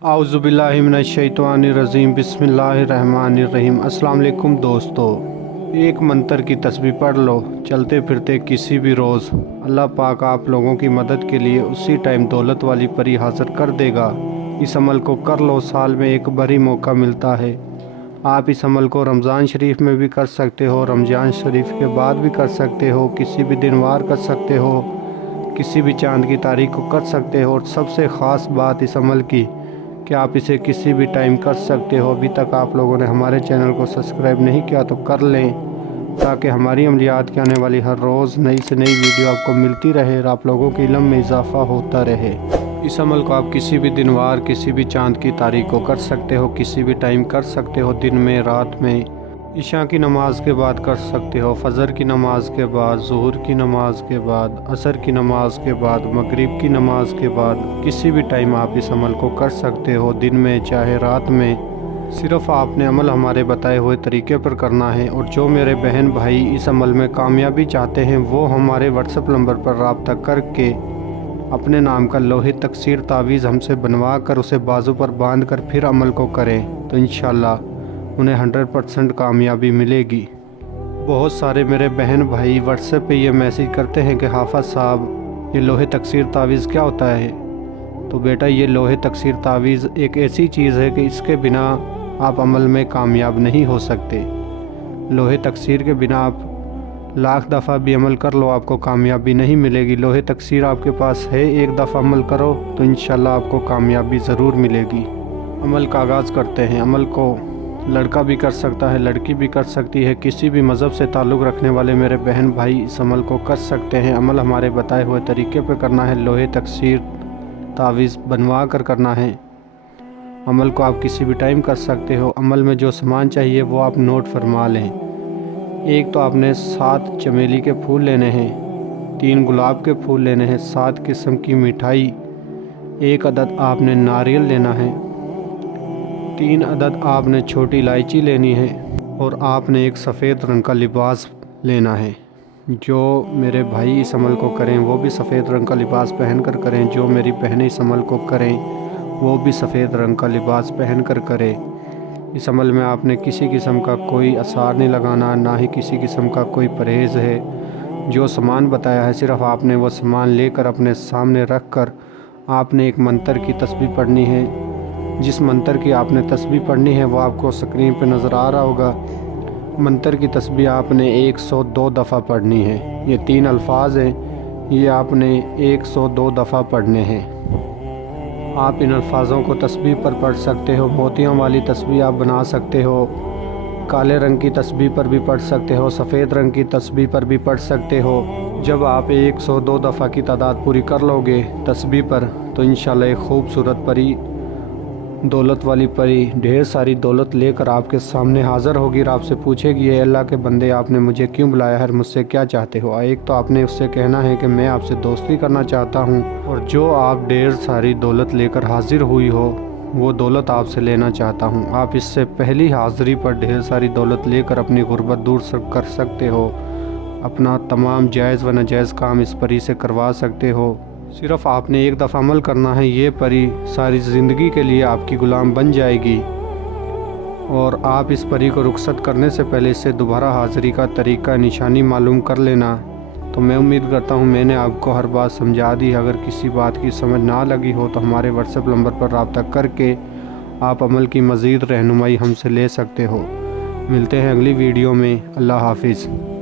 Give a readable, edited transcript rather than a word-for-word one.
आउज़ुबिल्लाहिमिनश्शैतानिर्रजीम बिस्मिल्लाहिर्रहमानिर्रहीम। अस्सलाम वालेकुम दोस्तों, एक मंतर की तस्बीह पढ़ लो चलते फिरते किसी भी रोज़। अल्लाह पाक आप लोगों की मदद के लिए उसी टाइम दौलत वाली परी हाज़िर कर देगा। इस अमल को कर लो, साल में एक बार ही मौका मिलता है। आप इस अमल को रमज़ान शरीफ में भी कर सकते हो, रमज़ान शरीफ के बाद भी कर सकते हो, किसी भी दिन वार कर सकते हो, किसी भी चाँद की तारीख को कर सकते हो। और सबसे ख़ास बात इस अमल की कि आप इसे किसी भी टाइम कर सकते हो। अभी तक आप लोगों ने हमारे चैनल को सब्सक्राइब नहीं किया तो कर लें, ताकि हमारी अमलियात की आने वाली हर रोज़ नई से नई वीडियो आपको मिलती रहे और आप लोगों के इल्म में इजाफ़ा होता रहे। इस अमल को आप किसी भी दिन वार, किसी भी चाँद की तारीख को कर सकते हो, किसी भी टाइम कर सकते हो, दिन में, रात में, इशा की नमाज के बाद कर सकते हो, फजर की नमाज के बाद, ज़ुहर की नमाज के बाद, असर की नमाज के बाद, मगरिब की नमाज के बाद, किसी भी टाइम आप इस अमल को कर सकते हो, दिन में चाहे रात में। सिर्फ़ आपने अमल हमारे बताए हुए तरीके पर करना है। और जो मेरे बहन भाई इस अमल में कामयाबी चाहते हैं वो हमारे व्हाट्सएप नंबर पर रब्ता करके अपने नाम का लोहे तकसीर तावीज़ हमसे बनवा कर उसे बाजू पर बांध कर फिर अमल को करें तो इंशाअल्लाह उन्हें 100% कामयाबी मिलेगी। बहुत सारे मेरे बहन भाई व्हाट्सएप पे ये मैसेज करते हैं कि हाफ़िज़ साहब ये लोहे तकसीर तावीज़ क्या होता है। तो बेटा, ये लोहे तकसीर तावीज़ एक ऐसी चीज़ है कि इसके बिना आप अमल में कामयाब नहीं हो सकते। लोहे तकसीर के बिना आप लाख दफ़ा भी अमल कर लो आपको कामयाबी नहीं मिलेगी। लोहे तकसीर आपके पास है, एक दफ़ा अमल करो तो इंशाल्लाह आपको कामयाबी ज़रूर मिलेगी। अमल का आगाज़ करते हैं। अमल को लड़का भी कर सकता है, लड़की भी कर सकती है, किसी भी मज़हब से ताल्लुक़ रखने वाले मेरे बहन भाई इस अमल को कर सकते हैं। अमल हमारे बताए हुए तरीके पर करना है, लोहे तकसीर तावीज़ बनवा कर करना है। अमल को आप किसी भी टाइम कर सकते हो। अमल में जो सामान चाहिए वो आप नोट फरमा लें। एक तो आपने 7 चमेली के फूल लेने हैं, 3 गुलाब के फूल लेने हैं, 7 किस्म की मिठाई, 1 अदद आपने नारियल लेना है, 3 अदद आपने छोटी इलायची लेनी है और आपने एक सफ़ेद रंग का लिबास लेना है। जो मेरे भाई इस अमल को करें वो भी सफ़ेद रंग का लिबास पहन कर करें, जो मेरी बहनें इस अमल को करें वो भी सफ़ेद रंग का लिबास पहन कर करें। इस अमल में आपने किसी किस्म का कोई असर नहीं लगाना, ना ही किसी किस्म का कोई परहेज़ है। जो सामान बताया है सिर्फ़ आपने वो सामान लेकर अपने सामने रख कर आपने एक मंतर की तस्बीह पढ़नी है। जिस मंतर की आपने तस्बीह पढ़नी है वो आपको स्क्रीन पे नज़र आ रहा होगा। मंतर की तस्बीह आपने 102 दफ़ा पढ़नी है। ये 3 अल्फाज हैं, ये आपने 102 दफ़ा पढ़ने हैं। आप इन अल्फाज़ों को तस्बीह पर पढ़ सकते हो। मोतियों वाली तस्बीह आप बना सकते हो, काले रंग की तस्बीह पर भी पढ़ सकते हो, सफ़ेद रंग की तस्बीह पर भी पढ़ सकते हो। जब आप 102 दफ़ा की तादाद पूरी कर लोगे तस्बीह पर तो इंशाल्लाह एक खूबसूरत परी, दौलत वाली परी, ढेर सारी दौलत लेकर आपके सामने हाज़िर होगी और आपसे पूछेगी, ये अल्लाह के बंदे आपने मुझे क्यों बुलाया है, मुझसे क्या चाहते हो। एक तो आपने उससे कहना है कि मैं आपसे दोस्ती करना चाहता हूँ, और जो आप ढेर सारी दौलत लेकर हाज़िर हुई हो वो दौलत आपसे लेना चाहता हूँ। आप इससे पहली हाज़िरी पर ढेर सारी दौलत लेकर अपनी गुर्बत दूर कर सकते हो, अपना तमाम जायज़ व नाजायज़ काम इस परी से करवा सकते हो। सिर्फ़ आपने एक दफ़ा अमल करना है, ये परी सारी ज़िंदगी के लिए आपकी ग़ुलाम बन जाएगी। और आप इस परी को रुखसत करने से पहले इससे दोबारा हाज़िरी का तरीका निशानी मालूम कर लेना। तो मैं उम्मीद करता हूँ मैंने आपको हर बात समझा दी। अगर किसी बात की समझ ना लगी हो तो हमारे व्हाट्सएप नंबर पर रब्ता करके आप अमल की मज़ीद रहनुमाई हमसे ले सकते हो। मिलते हैं अगली वीडियो में। अल्लाह हाफिज़।